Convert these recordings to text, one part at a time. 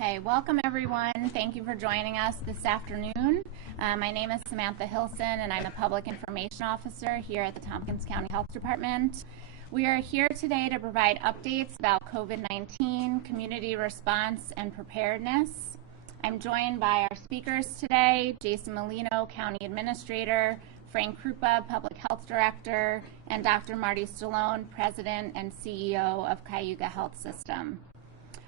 Okay, welcome everyone. Thank you for joining us this afternoon. My name is Samantha Hilson and I'm a Public Information Officer here at the Tompkins County Health Department. We are here today to provide updates about COVID-19, community response, and preparedness. I'm joined by our speakers today, Jason Molino, County Administrator, Frank Krupa, Public Health Director, and Dr. Marty Stallone, President and CEO of Cayuga Health System.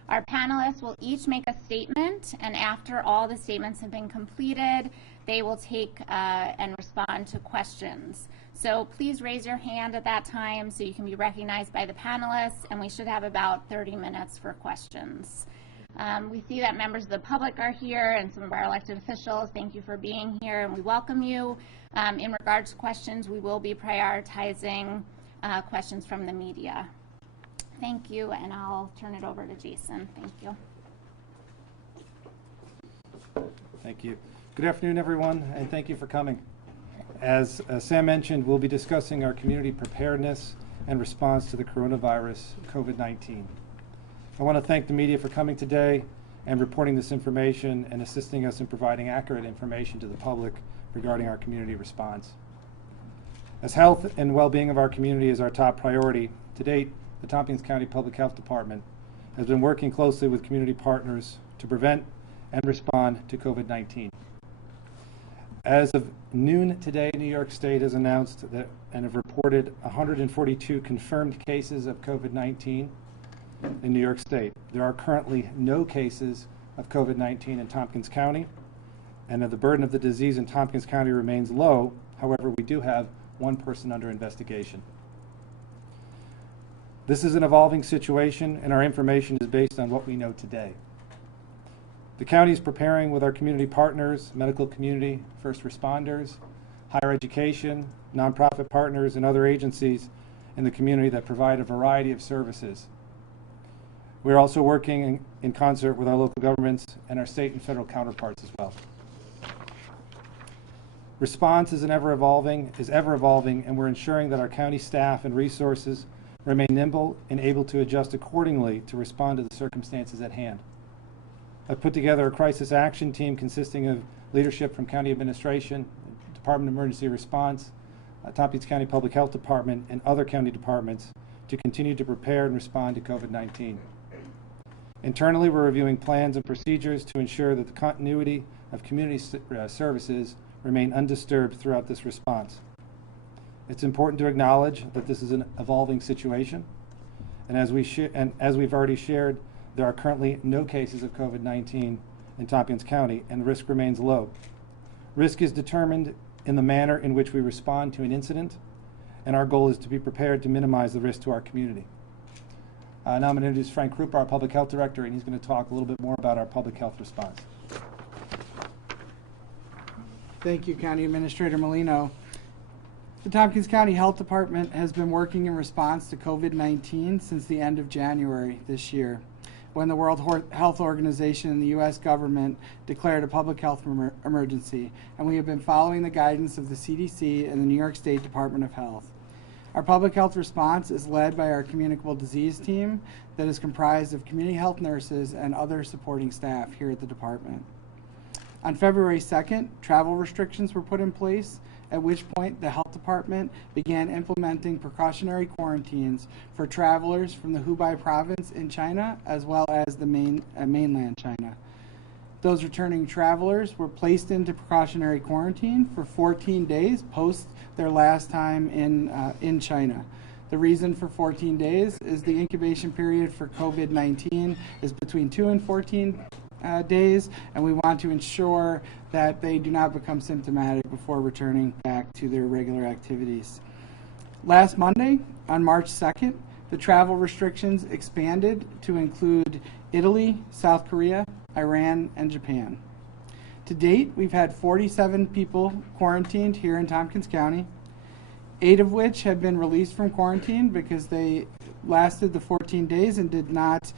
Our panelists will each make a statement, and after all the statements have been completed, they will take and respond to questions. So please raise your hand at that time so you can be recognized by the panelists, and we should have about 30 minutes for questions. We see that members of the public are here and some of our elected officials. Thank you for being here, and we welcome you. In regards to questions, we will be prioritizing questions from the media. Thank you, and I'll turn it over to Jason. Thank you. Thank you. Good afternoon, everyone, and thank you for coming. As Sam mentioned, we'll be discussing our community preparedness and response to the coronavirus, COVID-19. I want to thank the media for coming today and reporting this information and assisting us in providing accurate information to the public regarding our community response. As health and well-being of our community is our top priority, to date, the Tompkins County Public Health Department has been working closely with community partners to prevent and respond to COVID-19. As of noon today, New York State has announced that and have reported 142 confirmed cases of COVID-19 in New York State. There are currently no cases of COVID-19 in Tompkins County, and the burden of the disease in Tompkins County remains low. However, we do have one person under investigation. This is an evolving situation, and our information is based on what we know today. The county is preparing with our community partners, medical community, first responders, higher education, nonprofit partners, and other agencies in the community that provide a variety of services. We're also working in concert with our local governments and our state and federal counterparts as well. Response is ever evolving, and we're ensuring that our county staff and resources remain nimble and able to adjust accordingly to respond to the circumstances at hand. I've put together a crisis action team consisting of leadership from County Administration, Department of Emergency Response, Tompkins County Public Health Department, and other county departments to continue to prepare and respond to COVID-19. Internally, we're reviewing plans and procedures to ensure that the continuity of community services remain undisturbed throughout this response. It's important to acknowledge that this is an evolving situation, and as we've already shared, there are currently no cases of COVID-19 in Tompkins County, and the risk remains low. Risk is determined in the manner in which we respond to an incident, and our goal is to be prepared to minimize the risk to our community. Now I'm going to introduce Frank Krupa, our Public Health Director, and he's going to talk a little bit more about our public health response. Thank you, County Administrator Molino. The Tompkins County Health Department has been working in response to COVID-19 since the end of January this year, when the World Health Organization and the U.S. government declared a public health emergency, and we have been following the guidance of the CDC and the New York State Department of Health. Our public health response is led by our communicable disease team that is comprised of community health nurses and other supporting staff here at the department. On February 2nd, travel restrictions were put in place, at which point the health department began implementing precautionary quarantines for travelers from the Hubei province in China as well as the mainland China. Those returning travelers were placed into precautionary quarantine for 14 days post their last time in China. The reason for 14 days is the incubation period for COVID-19 is between 2 and 14 days, and we want to ensure that they do not become symptomatic before returning back to their regular activities. Last Monday, on March 2nd, the travel restrictions expanded to include Italy, South Korea, Iran, and Japan. To date, we've had 47 people quarantined here in Tompkins County, 8 of which have been released from quarantine because they lasted the 14 days and did not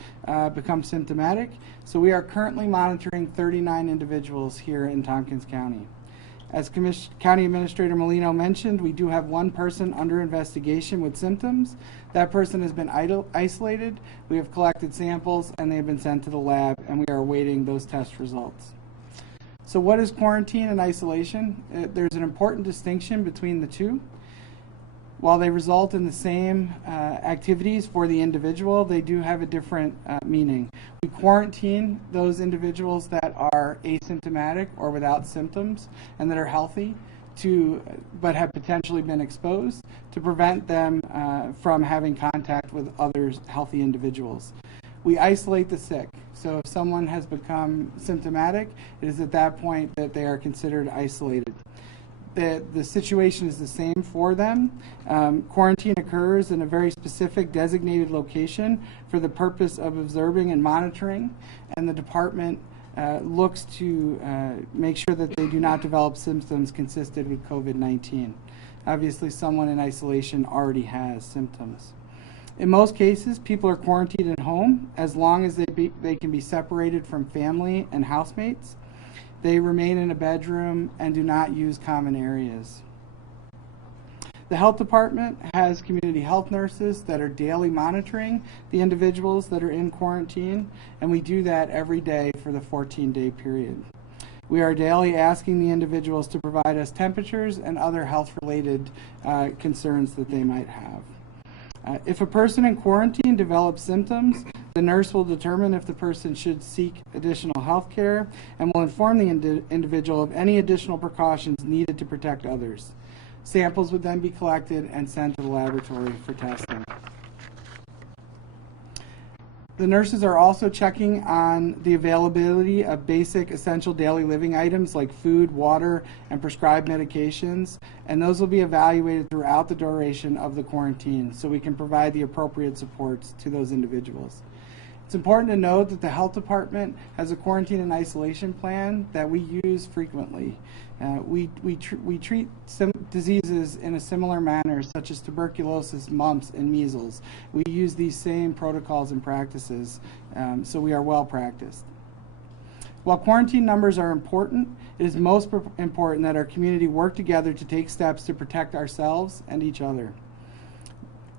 become symptomatic. So we are currently monitoring 39 individuals here in Tompkins County. As County Administrator Molino mentioned, we do have one person under investigation with symptoms. That person has been isolated. We have collected samples and they have been sent to the lab, and we are awaiting those test results. So what is quarantine and isolation? There's an important distinction between the two. While they result in the same activities for the individual, they do have a different meaning. We quarantine those individuals that are asymptomatic or without symptoms and that are healthy but have potentially been exposed to prevent them from having contact with other healthy individuals. We isolate the sick. So if someone has become symptomatic, it is at that point that they are considered isolated. The situation is the same for them. Quarantine occurs in a very specific designated location for the purpose of observing and monitoring, and the department looks to make sure that they do not develop symptoms consistent with COVID-19. Obviously, someone in isolation already has symptoms. In most cases, people are quarantined at home as long as they can be separated from family and housemates. They remain in a bedroom and do not use common areas. The health department has community health nurses that are daily monitoring the individuals that are in quarantine, and we do that every day for the 14-day period. We are daily asking the individuals to provide us temperatures and other health-related concerns that they might have. If a person in quarantine develops symptoms, the nurse will determine if the person should seek additional health care and will inform the individual of any additional precautions needed to protect others. Samples would then be collected and sent to the laboratory for testing. The nurses are also checking on the availability of basic essential daily living items like food, water, and prescribed medications, and those will be evaluated throughout the duration of the quarantine so we can provide the appropriate supports to those individuals. It's important to note that the health department has a quarantine and isolation plan that we use frequently. We treat some diseases in a similar manner, such as tuberculosis, mumps, and measles. We use these same protocols and practices, so we are well practiced. While quarantine numbers are important, it is most important that our community work together to take steps to protect ourselves and each other.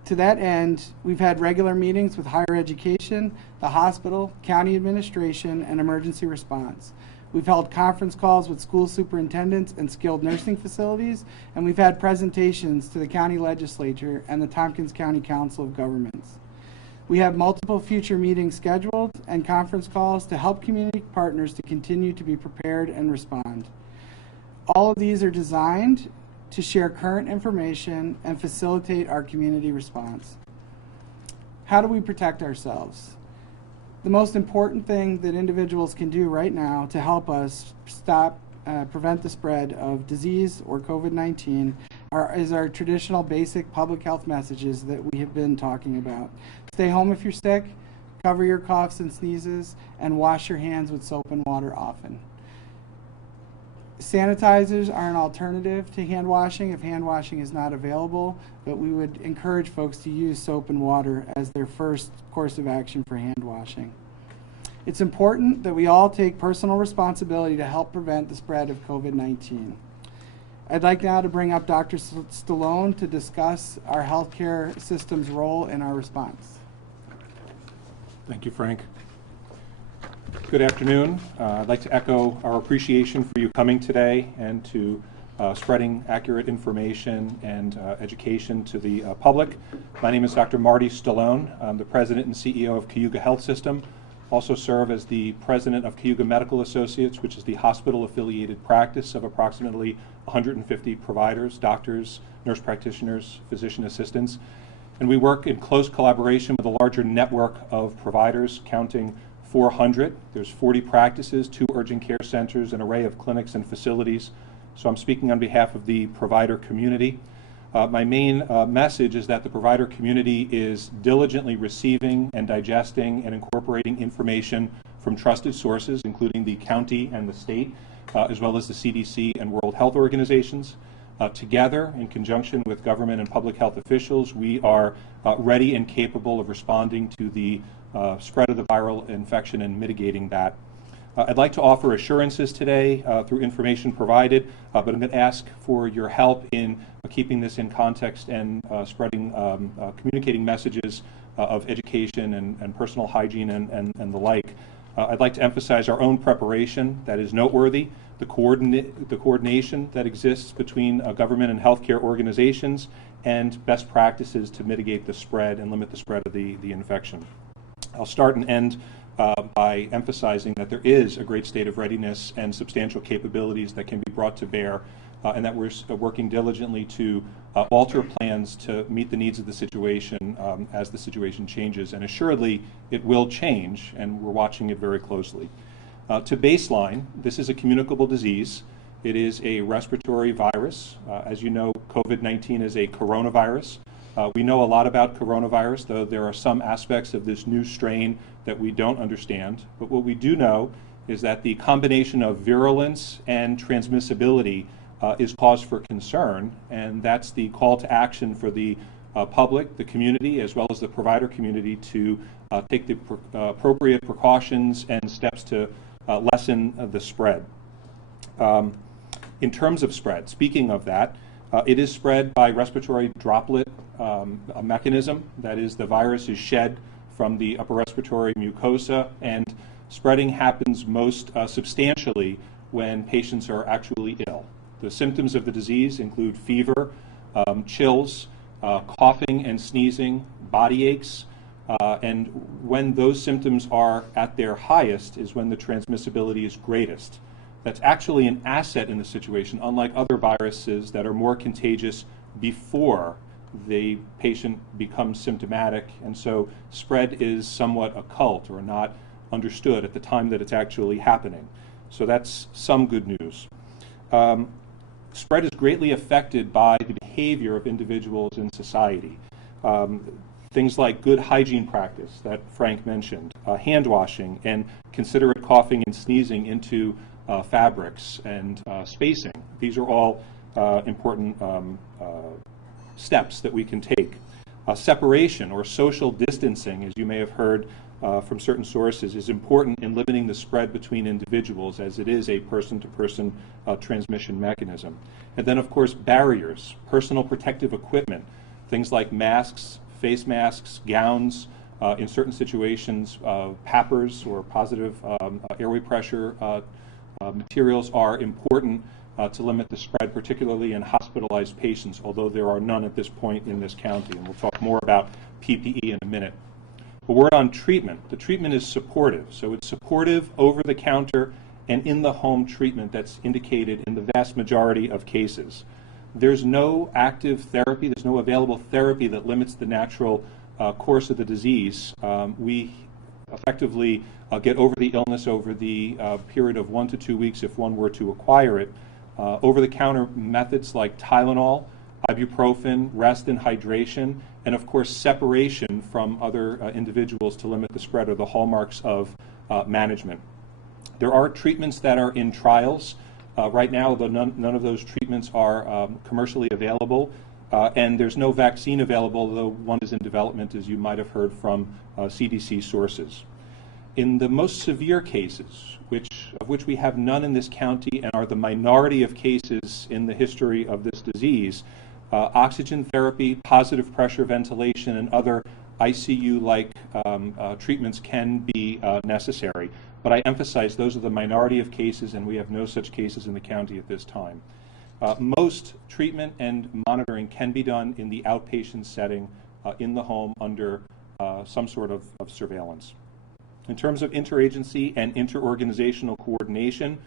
To that end, we've had regular meetings with higher education, the hospital, county administration, and emergency response. We've held conference calls with school superintendents and skilled nursing facilities, and we've had presentations to the county legislature and the Tompkins County Council of Governments. We have multiple future meetings scheduled and conference calls to help community partners to continue to be prepared and respond. All of these are designed to share current information and facilitate our community response. How do we protect ourselves? The most important thing that individuals can do right now to help us prevent the spread of disease or COVID-19 is our traditional basic public health messages that we have been talking about. Stay home if you're sick, cover your coughs and sneezes, and wash your hands with soap and water often. Sanitizers are an alternative to hand washing if hand washing is not available, but we would encourage folks to use soap and water as their first course of action for hand washing. It's important that we all take personal responsibility to help prevent the spread of COVID-19. I'd like now to bring up Dr. Stallone to discuss our healthcare system's role in our response. Thank you, Frank. Good afternoon. I'd like to echo our appreciation for you coming today and to spreading accurate information and education to the public. My name is Dr. Marty Stallone. I'm the president and CEO of Cayuga Health System. Also serve as the president of Cayuga Medical Associates, which is the hospital-affiliated practice of approximately 150 providers, doctors, nurse practitioners, physician assistants. And we work in close collaboration with a larger network of providers counting 400. There's 40 practices, 2 urgent care centers, an array of clinics and facilities. So I'm speaking on behalf of the provider community. My main message is that the provider community is diligently receiving and digesting and incorporating information from trusted sources, including the county and the state, as well as the CDC and World Health Organizations. Together, in conjunction with government and public health officials, we are ready and capable of responding to the spread of the viral infection and mitigating that. I'd like to offer assurances today through information provided, but I'm going to ask for your help in keeping this in context and communicating messages of education and personal hygiene and the like. I'd like to emphasize our own preparation that is noteworthy, the coordination that exists between government and healthcare organizations, and best practices to mitigate the spread and limit the spread of the infection. I'll start and end by emphasizing that there is a great state of readiness and substantial capabilities that can be brought to bear, and that we're working diligently to alter plans to meet the needs of the situation as the situation changes. And assuredly, it will change, and we're watching it very closely. To baseline, this is a communicable disease. It is a respiratory virus. As you know, COVID-19 is a coronavirus. We know a lot about coronavirus, though there are some aspects of this new strain that we don't understand. But what we do know is that the combination of virulence and transmissibility is cause for concern, and that's the call to action for the public, the community, as well as the provider community to take the appropriate precautions and steps to lessen the spread. In terms of spread, speaking of that, it is spread by respiratory droplet mechanism. That is, the virus is shed from the upper respiratory mucosa, and spreading happens most substantially when patients are actually ill. The symptoms of the disease include fever, chills, coughing and sneezing, body aches, and when those symptoms are at their highest is when the transmissibility is greatest. That's actually an asset in the situation, unlike other viruses that are more contagious before the patient becomes symptomatic, and so spread is somewhat occult or not understood at the time that it's actually happening. So that's some good news. Spread is greatly affected by the behavior of individuals in society. Things like good hygiene practice that Frank mentioned, hand washing, and considerate coughing and sneezing into fabrics and spacing. These are all important steps that we can take. Separation or social distancing, as you may have heard from certain sources, is important in limiting the spread between individuals, as it is a person-to-person transmission mechanism. And then, of course, barriers, personal protective equipment, things like masks, face masks, gowns, in certain situations, PAPRs or positive airway pressure materials are important to limit the spread, particularly in hospitalized patients, although there are none at this point in this county, and we'll talk more about PPE in a minute. A word on treatment. The treatment is supportive, so it's supportive over-the-counter and in-the-home treatment that's indicated in the vast majority of cases. There's no active therapy, there's no available therapy that limits the natural course of the disease. We effectively get over the illness over the period of 1 to 2 weeks if one were to acquire it. Over-the-counter methods like Tylenol, ibuprofen, rest and hydration, and of course separation from other individuals to limit the spread are the hallmarks of management. There are treatments that are in trials. Right now, though none of those treatments are commercially available, and there's no vaccine available, though one is in development, as you might have heard from CDC sources. In the most severe cases, of which we have none in this county and are the minority of cases in the history of this disease, oxygen therapy, positive pressure ventilation, and other ICU-like treatments can be necessary. But I emphasize those are the minority of cases, and we have no such cases in the county at this time. Most treatment and monitoring can be done in the outpatient setting in the home under some sort of surveillance. In terms of interagency and interorganizational coordination,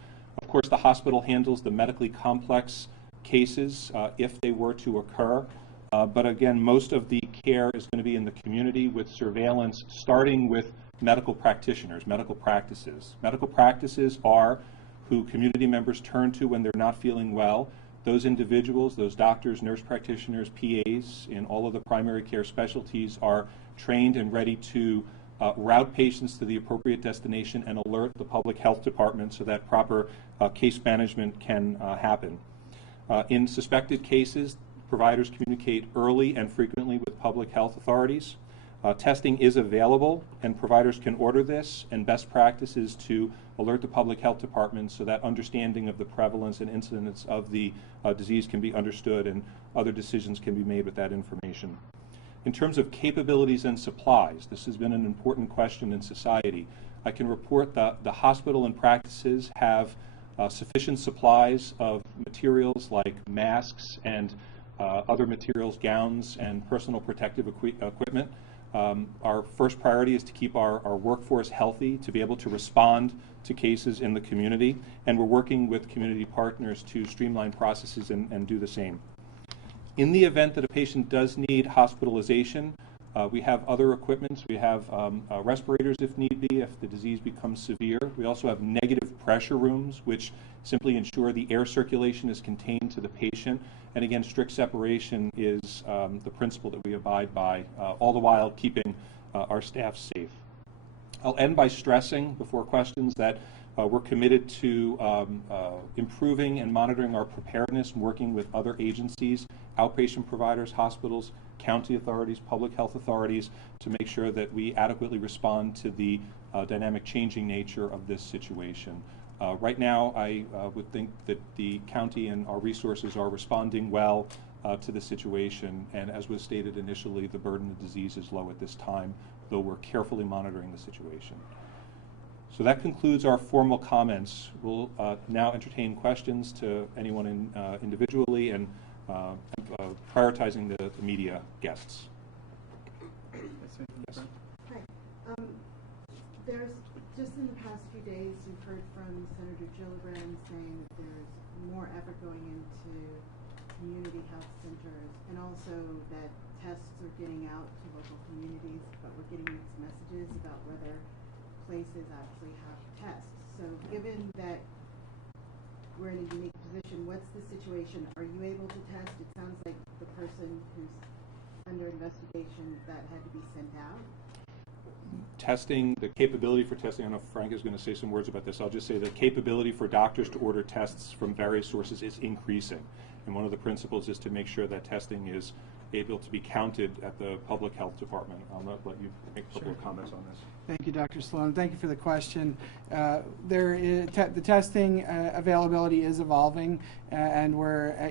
of course, the hospital handles the medically complex cases if they were to occur. But again, most of the care is going to be in the community with surveillance, starting with medical practitioners, medical practices. Medical practices are who community members turn to when they're not feeling well. Those individuals, those doctors, nurse practitioners, PAs in all of the primary care specialties are trained and ready to route patients to the appropriate destination and alert the public health department so that proper case management can happen. In suspected cases, providers communicate early and frequently with public health authorities. Testing is available, and providers can order this, and best practice is to alert the public health department so that understanding of the prevalence and incidence of the disease can be understood and other decisions can be made with that information. In terms of capabilities and supplies, this has been an important question in society. I can report that the hospital and practices have sufficient supplies of materials like masks and other materials, gowns, and personal protective equipment. Our first priority is to keep our workforce healthy, to be able to respond to cases in the community, and we're working with community partners to streamline processes and do the same. In the event that a patient does need hospitalization, we have other equipment. We have respirators if need be, if the disease becomes severe. We also have negative pressure rooms, which simply ensure the air circulation is contained to the patient. And again, strict separation is the principle that we abide by, all the while keeping our staff safe. I'll end by stressing, before questions, that we're committed to improving and monitoring our preparedness and working with other agencies, outpatient providers, hospitals, county authorities, public health authorities, to make sure that we adequately respond to the dynamic changing nature of this situation. Right now, I would think that the county and our resources are responding well to the situation, and as was stated initially, the burden of disease is low at this time, though we're carefully monitoring the situation. So that concludes our formal comments. We'll now entertain questions to anyone individually and prioritizing the media guests. Yes. Hi. There's just in the past few days, you've heard from Senator Gillibrand saying that there's more effort going into community health centers, and also that tests are getting out to local communities, but we're getting mixed messages about whether places actually have tests. So given that we're in a unique position, what's the situation? Are you able to test? It sounds like the person who's under investigation, that had to be sent out. Testing, the capability for testing, I know Frank is going to say some words about this. I'll just say the capability for doctors to order tests from various sources is increasing. And one of the principles is to make sure that testing is able to be counted at the public health department. I'll let you make a couple of comments on this. Thank you, Dr. Sloan. Thank you for the question. The testing availability is evolving, and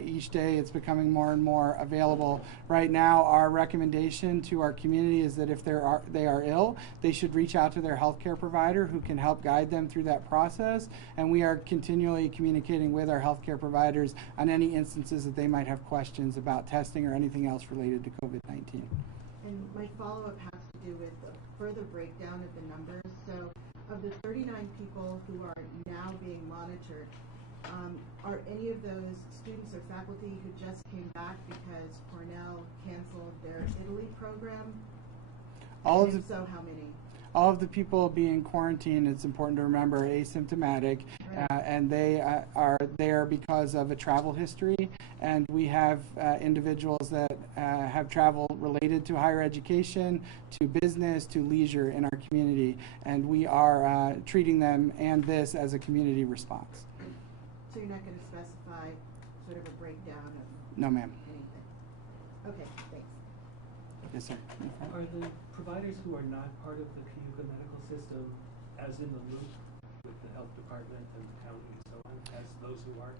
each day it's becoming more and more available. Right now, our recommendation to our community is that if they are ill, they should reach out to their healthcare provider, who can help guide them through that process. And we are continually communicating with our healthcare providers on any instances that they might have questions about testing or anything else related to COVID-19. And my follow-up has to do with a further breakdown of the numbers. So of the 39 people who are now being monitored, are any of those students or faculty who just came back because Cornell canceled their Italy program? And if so, how many? All of the people being quarantined, it's important to remember, are asymptomatic, Right. And they are there because of a travel history. And we have individuals that have travel related to higher education, to business, to leisure in our community. And we are treating them and this as a community response. So you're not going to specify sort of a breakdown of No, ma'am. anything? Okay, thanks. Yes, sir. Are the providers who are not part of the Cayuga medical system as in the loop with the health department and the county and so on as those who are?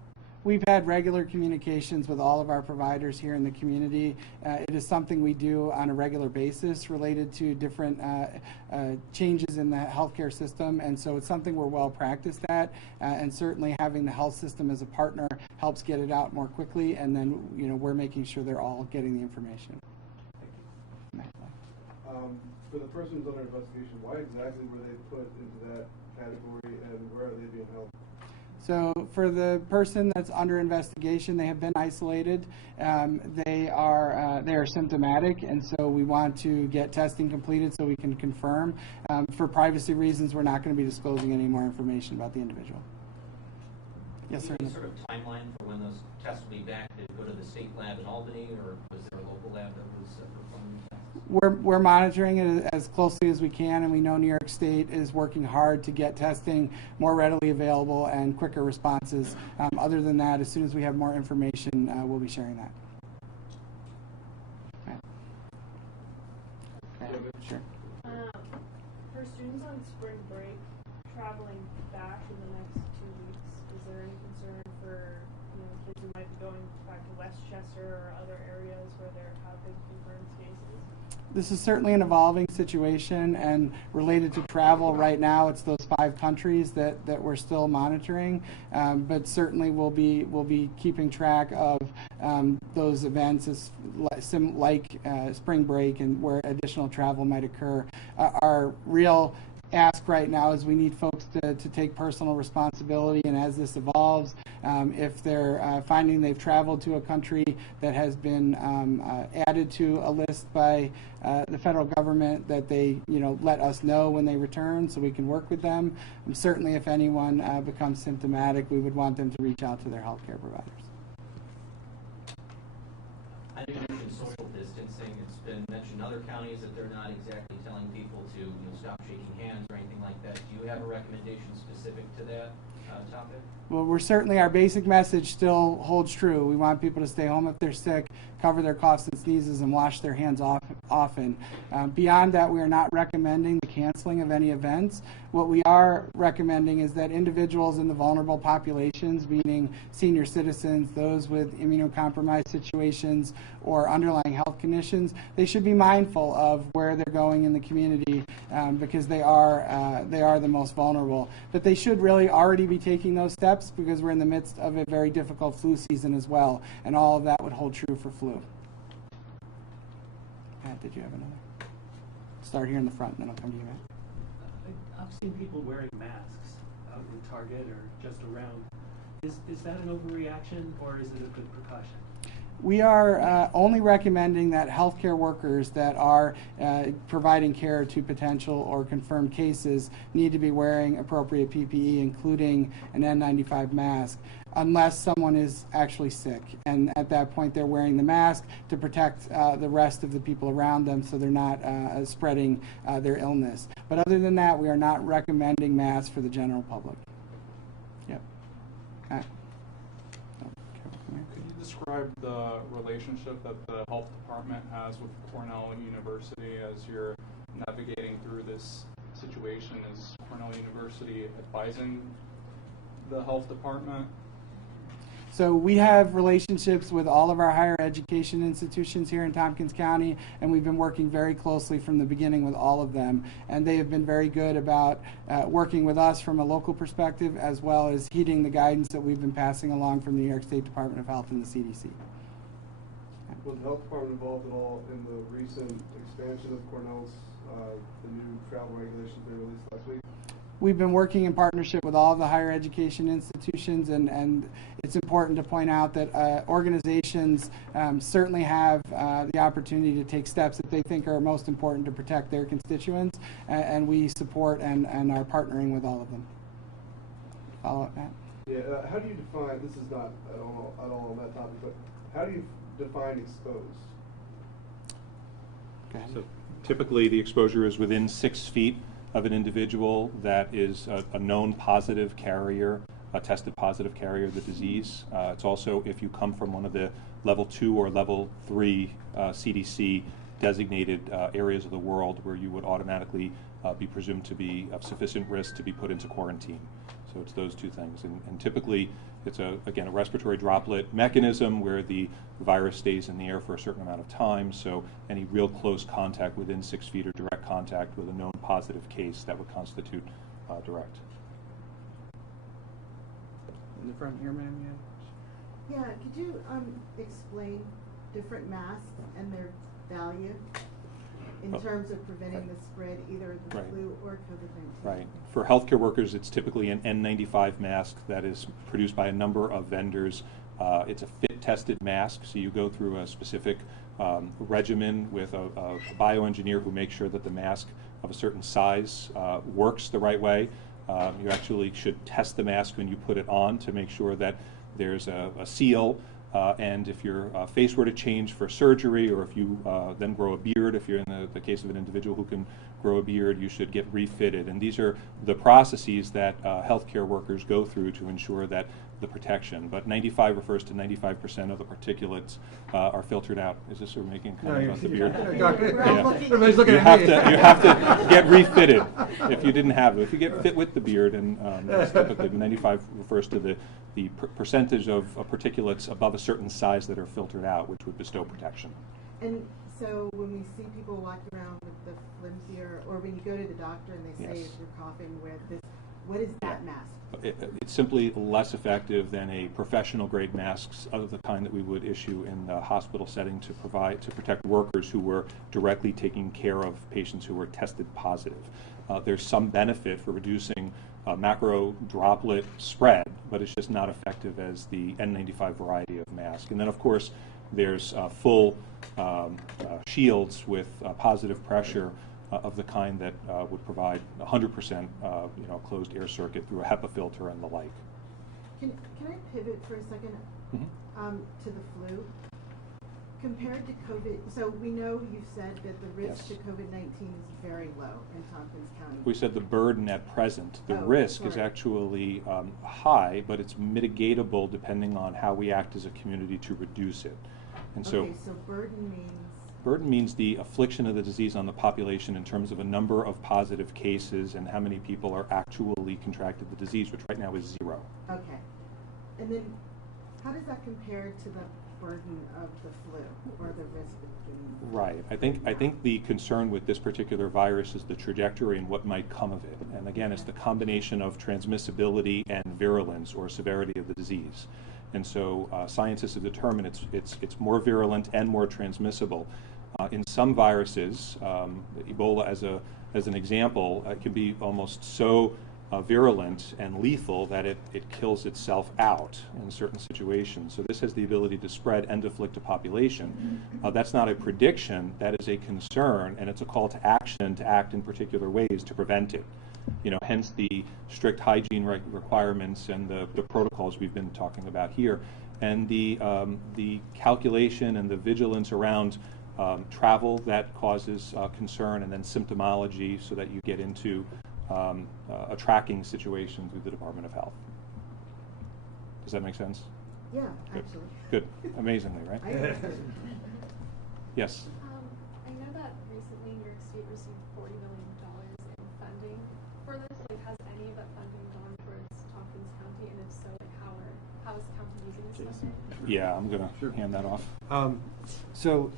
We've had regular communications with all of our providers here in the community. It is something we do on a regular basis related to different changes in the healthcare system, and so it's something we're well practiced at, and certainly having the health system as a partner helps get it out more quickly, and then we're making sure they're all getting the information. For the persons under investigation, why exactly were they put into that category, and where are they being held? So for the person that's under investigation, they have been isolated. They are symptomatic, and so we want to get testing completed so we can confirm. For privacy reasons, we're not going to be disclosing any more information about the individual. Yes, sir. Any sort of timeline for when those tests will be back? Did it go to the state lab in Albany, or was there a local lab that was performing the tests? We're monitoring it as closely as we can, and we know New York State is working hard to get testing more readily available and quicker responses. Other than that, as soon as we have more information, we'll be sharing that. Okay. Sure. For students on spring break traveling back in the next 2 weeks, is there any concern for kids who might be going back to Westchester or other areas where there have been confirmed cases? This is certainly an evolving situation, and related to travel right now, it's those 5 countries that we're still monitoring. But certainly we'll be keeping track of those events as like spring break and where additional travel might occur. Our real ask right now is we need folks to take personal responsibility, and as this evolves, if they're finding they've traveled to a country that has been added to a list by the federal government, that they let us know when they return so we can work with them. And certainly if anyone becomes symptomatic, we would want them to reach out to their healthcare providers. I know you mentioned social distancing. It's been mentioned in other counties that they're not exactly telling people to stop shaking hands or anything like that. Do you have a recommendation specific to that topic? Well, our basic message still holds true. We want people to stay home if they're sick, cover their coughs and sneezes, and wash their hands often. Beyond that, we are not recommending the canceling of any events. What we are recommending is that individuals in the vulnerable populations, meaning senior citizens, those with immunocompromised situations or underlying health conditions, they should be mindful of where they're going in the community because they are the most vulnerable. But they should really already be taking those steps because we're in the midst of a very difficult flu season as well, and all of that would hold true for flu. Pat, did you have another? Start here in the front, and then I'll come to you, Matt. I've seen people wearing masks out in Target or just around. Is that an overreaction, or is it a good precaution? We are only recommending that healthcare workers that are providing care to potential or confirmed cases need to be wearing appropriate PPE, including an N95 mask, unless someone is actually sick. And at that point, they're wearing the mask to protect the rest of the people around them so they're not spreading their illness. But other than that, we are not recommending masks for the general public. Yep. Okay. Could you describe the relationship that the health department has with Cornell University as you're navigating through this situation? Is Cornell University advising the health department? So we have relationships with all of our higher education institutions here in Tompkins County, and we've been working very closely from the beginning with all of them. And they have been very good about working with us from a local perspective, as well as heeding the guidance that we've been passing along from the New York State Department of Health and the CDC. Was the health department involved at all in the recent expansion of Cornell's, the new travel regulations they released last week? We've been working in partnership with all of the higher education institutions, and it's important to point out that organizations certainly have the opportunity to take steps that they think are most important to protect their constituents, and we support and are partnering with all of them. Follow up, Matt? Yeah, how do you define, this is not at all on that topic, but how do you define exposed? Go ahead. So typically the exposure is within 6 feet of an individual that is a known positive carrier, a tested positive carrier of the disease. It's also if you come from one of the level 2 or level 3 CDC designated areas of the world where you would automatically be presumed to be of sufficient risk to be put into quarantine. So it's those two things. And typically it's again a respiratory droplet mechanism where the virus stays in the air for a certain amount of time. So any real close contact within 6 feet or direct contact with a known positive case, that would constitute direct. In the front here, ma'am, Yeah, could you explain different masks and their value in terms of preventing the spread, either the flu or COVID-19? Right. For healthcare workers, it's typically an N95 mask that is produced by a number of vendors. It's a fit-tested mask, so you go through a specific regimen with a bioengineer who makes sure that the mask of a certain size works the right way. You actually should test the mask when you put it on to make sure that there's a seal. And if your face were to change for surgery, or if you then grow a beard, if you're in the case of an individual who can grow a beard, you should get refitted. And these are the processes that healthcare workers go through to ensure that the protection. But 95 refers to 95% of the particulates are filtered out. Is this sort of making a comment about the beard? Everybody's looking You at have me. to, you have to get refitted if you didn't have it. If you get fit with the beard, and that's typically 95 refers to the percentage of particulates above a certain size that are filtered out, which would bestow protection. And so when we see people walking around with the flimsier, or when you go to the doctor and they say Yes. if you're coughing, wear this, what is that mask? It's simply less effective than a professional grade masks of the kind that we would issue in the hospital setting to protect workers who were directly taking care of patients who were tested positive. There's some benefit for reducing macro droplet spread, but it's just not effective as the N95 variety of mask. And then, of course, there's full shields with positive pressure of the kind that would provide 100% closed air circuit through a HEPA filter and the like. Can I pivot for a second to the flu? Compared to COVID, so we know you've said that the risk Yes. to COVID-19 is very low in Tompkins County. We said the burden at present. The Oh, risk is sorry. actually high, but it's mitigatable depending on how we act as a community to reduce it. And Okay, so burden means? burden means the affliction of the disease on the population in terms of a number of positive cases and how many people are actually contracted the disease, which right now is 0. Okay. And then how does that compare to the burden of the flu or the risk of getting the flu? Right. I think the concern with this particular virus is the trajectory and what might come of it. And again, it's the combination of transmissibility and virulence or severity of the disease. And so scientists have determined it's more virulent and more transmissible. In some viruses, Ebola as an example, can be almost so virulent and lethal that it kills itself out in certain situations. So this has the ability to spread and afflict a population. That's not a prediction, that is a concern, and it's a call to action to act in particular ways to prevent it. Hence the strict hygiene requirements and the protocols we've been talking about here, and the calculation and the vigilance around travel that causes concern, and then symptomology so that you get into a tracking situation through the Department of Health. Does that make sense? Yeah, Good. actually. Good. Amazingly, right? I understand. Yes. I know that recently New York State received $40 million in funding for this. Has any of that funding gone towards Tompkins County, and if so, how is the county using this funding? Yeah, I'm going to hand that off. So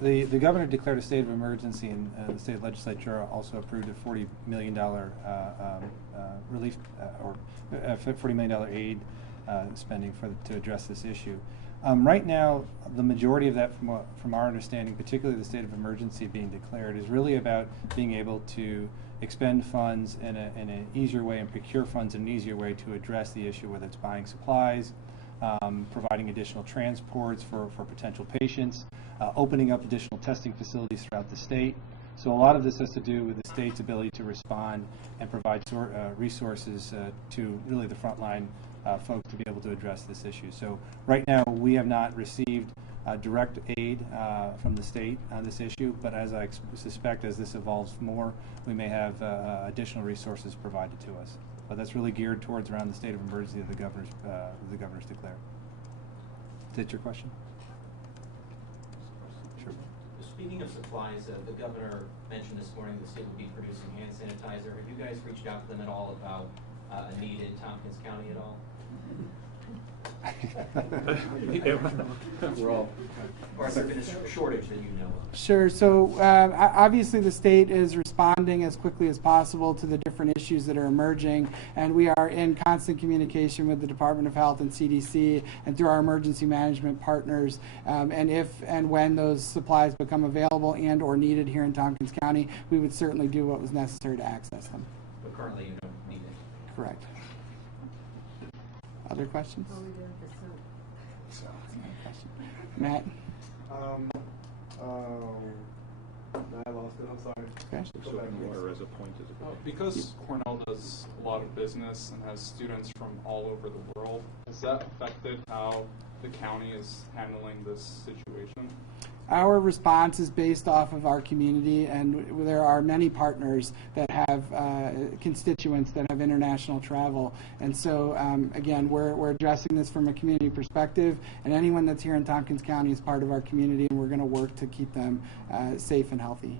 the governor declared a state of emergency, and the state legislature also approved a $40 million relief or $40 million aid spending to address this issue. Right now, the majority of that, from our understanding, particularly the state of emergency being declared, is really about being able to expend funds in an easier way and procure funds in an easier way to address the issue, whether it's buying supplies, providing additional transports for potential patients, opening up additional testing facilities throughout the state. So a lot of this has to do with the state's ability to respond and provide resources to really the frontline folks to be able to address this issue. So right now we have not received direct aid from the state on this issue, but as I suspect as this evolves more, we may have additional resources provided to us. But that's really geared towards around the state of emergency that the governor's declared. Is that your question? Sure. Speaking of supplies, the governor mentioned this morning the state will be producing hand sanitizer. Have you guys reached out to them at all about a need in Tompkins County at all? Or has there been a shortage that you know of? Sure. So obviously the state is responding as quickly as possible to the different issues that are emerging, and we are in constant communication with the Department of Health and CDC and through our emergency management partners. And if and when those supplies become available and or needed here in Tompkins County, we would certainly do what was necessary to access them. But currently you don't need it. Correct. Other questions? What are we doing for soap? Matt? I lost it, I'm sorry. Okay. Go back, please. as a point is a Because Cornell does a lot of business and has students from all over the world, has that affected how the county is handling this situation? Our response is based off of our community, and there are many partners that have constituents that have international travel. And so, again, we're addressing this from a community perspective, and anyone that's here in Tompkins County is part of our community, and we're going to work to keep them safe and healthy.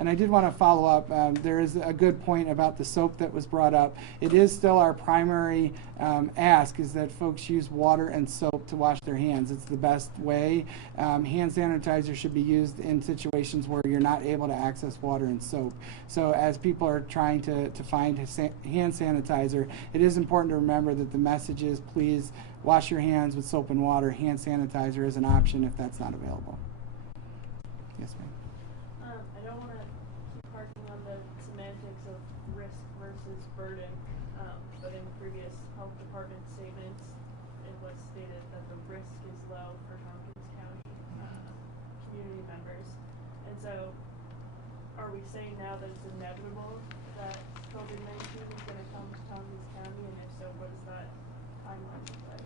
And I did want to follow up. There is a good point about the soap that was brought up. It is still our primary ask is that folks use water and soap to wash their hands. It's the best way. Hand sanitizer should be used in situations where you're not able to access water and soap. So as people are trying to find hand sanitizer, it is important to remember that the message is please wash your hands with soap and water. Hand sanitizer is an option if that's not available. Yes, ma'am. I don't want to keep harping on the semantics of risk versus burden, but in previous health department statements, it was stated that the risk is low for Tompkins County community members. And so, are we saying now that it's inevitable that COVID-19 is going to come to Tompkins County, and if so, what does that timeline look like?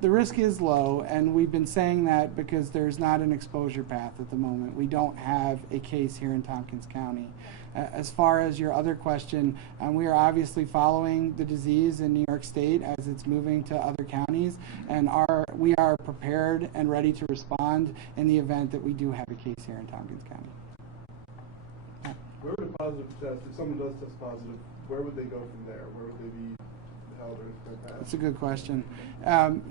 The risk is low, and we've been saying that because there's not an exposure path at the moment. We don't have a case here in Tompkins County. As far as your other question, we are obviously following the disease in New York State as it's moving to other counties, and we are prepared and ready to respond in the event that we do have a case here in Tompkins County. Where would a positive test, if someone does test positive, where would they go from there? Where would they be held or like that? That's a good question.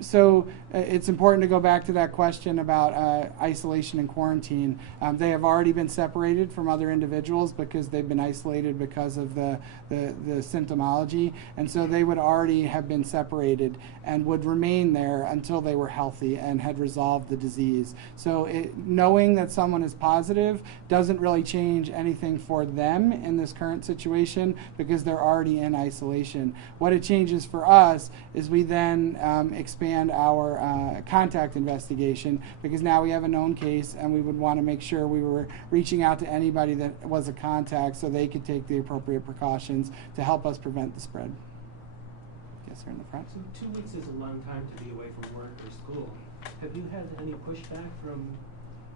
So it's important to go back to that question about isolation and quarantine. They have already been separated from other individuals because they've been isolated because of the symptomology, and so they would already have been separated and would remain there until they were healthy and had resolved the disease. So knowing that someone is positive doesn't really change anything for them in this current situation because they're already in isolation. What it changes for us is we then expand our contact investigation because now we have a known case, and we would want to make sure we were reaching out to anybody that was a contact so they could take the appropriate precautions to help us prevent the spread. Yes, sir, in the front. So 2 weeks is a long time to be away from work or school. Have you had any pushback from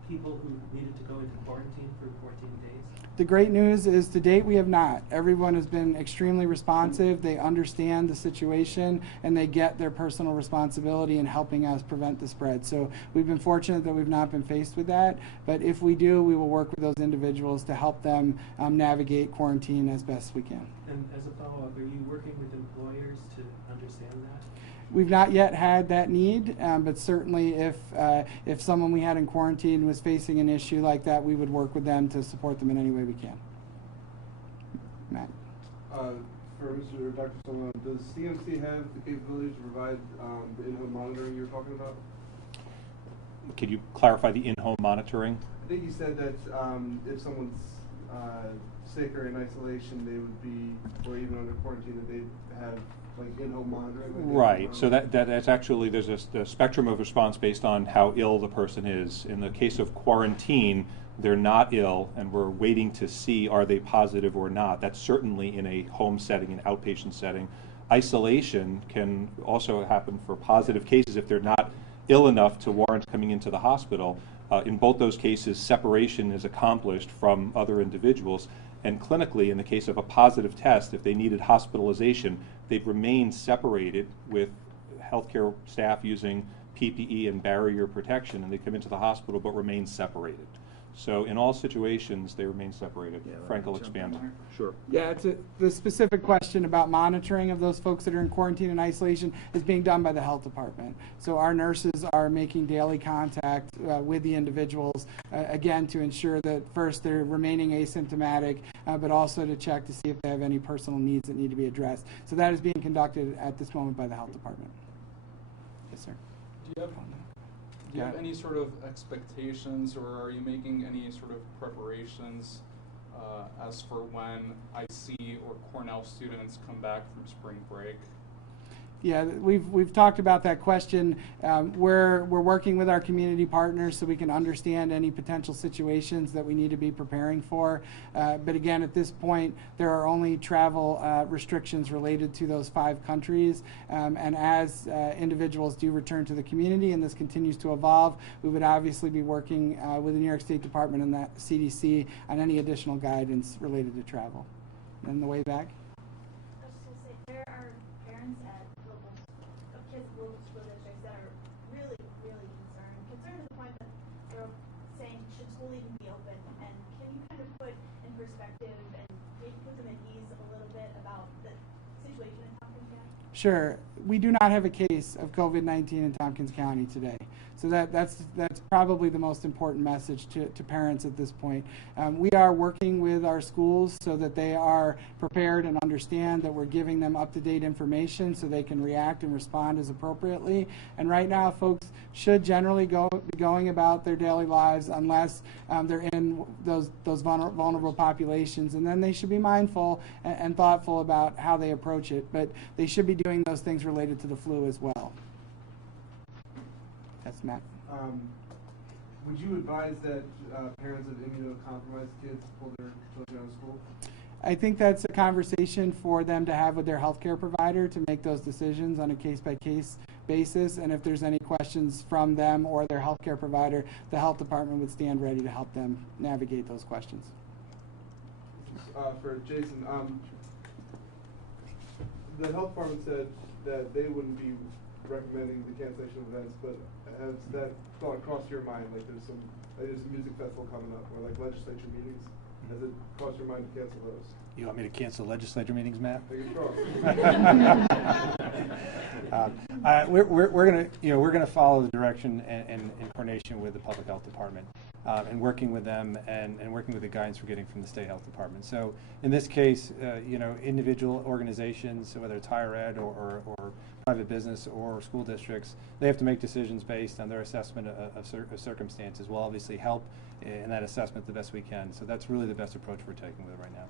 people who needed to go into quarantine for 14 days? The great news is to date we have not. Everyone has been extremely responsive. They understand the situation, and they get their personal responsibility in helping us prevent the spread. So we've been fortunate that we've not been faced with that, but if we do, we will work with those individuals to help them navigate quarantine as best we can. And as a follow-up, are you working with employers to understand that? We've not yet had that need, but certainly if someone we had in quarantine was facing an issue like that, we would work with them to support them in any way we can. Matt. For Mr. Dr. Solon, does CMC have the capability to provide the in-home monitoring you were talking about? Could you clarify the in-home monitoring? I think you said that if someone's sick or in isolation, they would be, or even under quarantine, that they'd have like in-home monitoring? Right. So that's actually, there's a spectrum of response based on how ill the person is. In the case of quarantine, they're not ill, and we're waiting to see are they positive or not. That's certainly in a home setting, an outpatient setting. Isolation can also happen for positive cases if they're not ill enough to warrant coming into the hospital. In both those cases, separation is accomplished from other individuals. And clinically, in the case of a positive test, if they needed hospitalization, they'd remain separated with healthcare staff using PPE and barrier protection, and they come into the hospital but remain separated. So in all situations, they remain separated. Yeah, Frank will expand. Sure. Yeah, the specific question about monitoring of those folks that are in quarantine and isolation is being done by the health department. So our nurses are making daily contact with the individuals, again, to ensure that first they're remaining asymptomatic, but also to check to see if they have any personal needs that need to be addressed. So that is being conducted at this moment by the health department. Yes, sir. Do you have any sort of expectations, or are you making any sort of preparations as for when IC or Cornell students come back from spring break? Yeah, we've talked about that question. We're working with our community partners so we can understand any potential situations that we need to be preparing for. But again, at this point, there are only travel restrictions related to those 5 countries. And as individuals do return to the community and this continues to evolve, we would obviously be working with the New York State Department and the CDC on any additional guidance related to travel. And the way back. I was just going to say, there are parents at kids in local school districts that are really, really concerned to the point that they're saying, should school even be open? And can you kind of put in perspective and maybe put them at ease a little bit about the situation in Tompkins County? Sure. We do not have a case of COVID-19 in Tompkins County today. So that's probably the most important message to parents at this point. We are working with our schools so that they are prepared and understand that we're giving them up-to-date information so they can react and respond as appropriately. And right now, folks should generally be going about their daily lives unless they're in those vulnerable populations. And then they should be mindful and thoughtful about how they approach it. But they should be doing those things related to the flu as well. That's Matt. Would you advise that parents of immunocompromised kids pull their children out of school? I think that's a conversation for them to have with their healthcare provider to make those decisions on a case-by-case basis. And if there's any questions from them or their healthcare provider, the health department would stand ready to help them navigate those questions. For Jason, the health department said that they wouldn't be recommending the cancellation of events, but has that thought crossed your mind? Like there's a music festival coming up, or like legislature meetings. Has it crossed your mind to cancel those? You want me to cancel legislature meetings, Matt? We're gonna follow the direction and in coordination with the public health department, and working with them and working with the guidance we're getting from the state health department. So in this case, individual organizations, whether it's higher ed or private business or school districts, they have to make decisions based on their assessment of circumstances. We'll obviously help in that assessment the best we can. So that's really the best approach we're taking with it right now.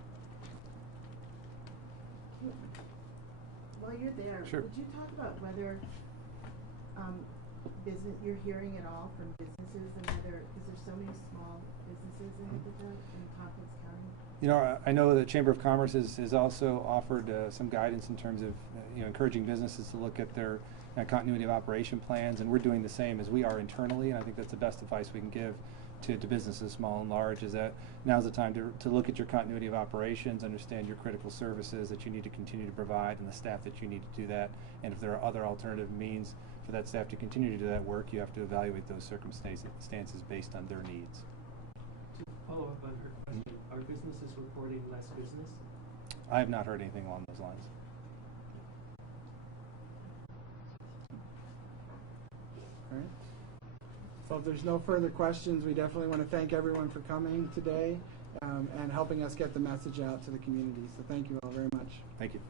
While you're there, Sure. would you talk about whether you're hearing at all from businesses and whether, because there's so many small businesses in Ithaca, in Tompkins County? I know the Chamber of Commerce has also offered some guidance in terms of encouraging businesses to look at their continuity of operation plans, and we're doing the same as we are internally. And I think that's the best advice we can give to businesses, small and large, is that now's the time to look at your continuity of operations, understand your critical services that you need to continue to provide, and the staff that you need to do that. And if there are other alternative means for that staff to continue to do that work, you have to evaluate those circumstances based on their needs. To follow up on her question, are businesses reporting less business? I have not heard anything along those lines. All right. So if there's no further questions, we definitely want to thank everyone for coming today and helping us get the message out to the community. So thank you all very much. Thank you.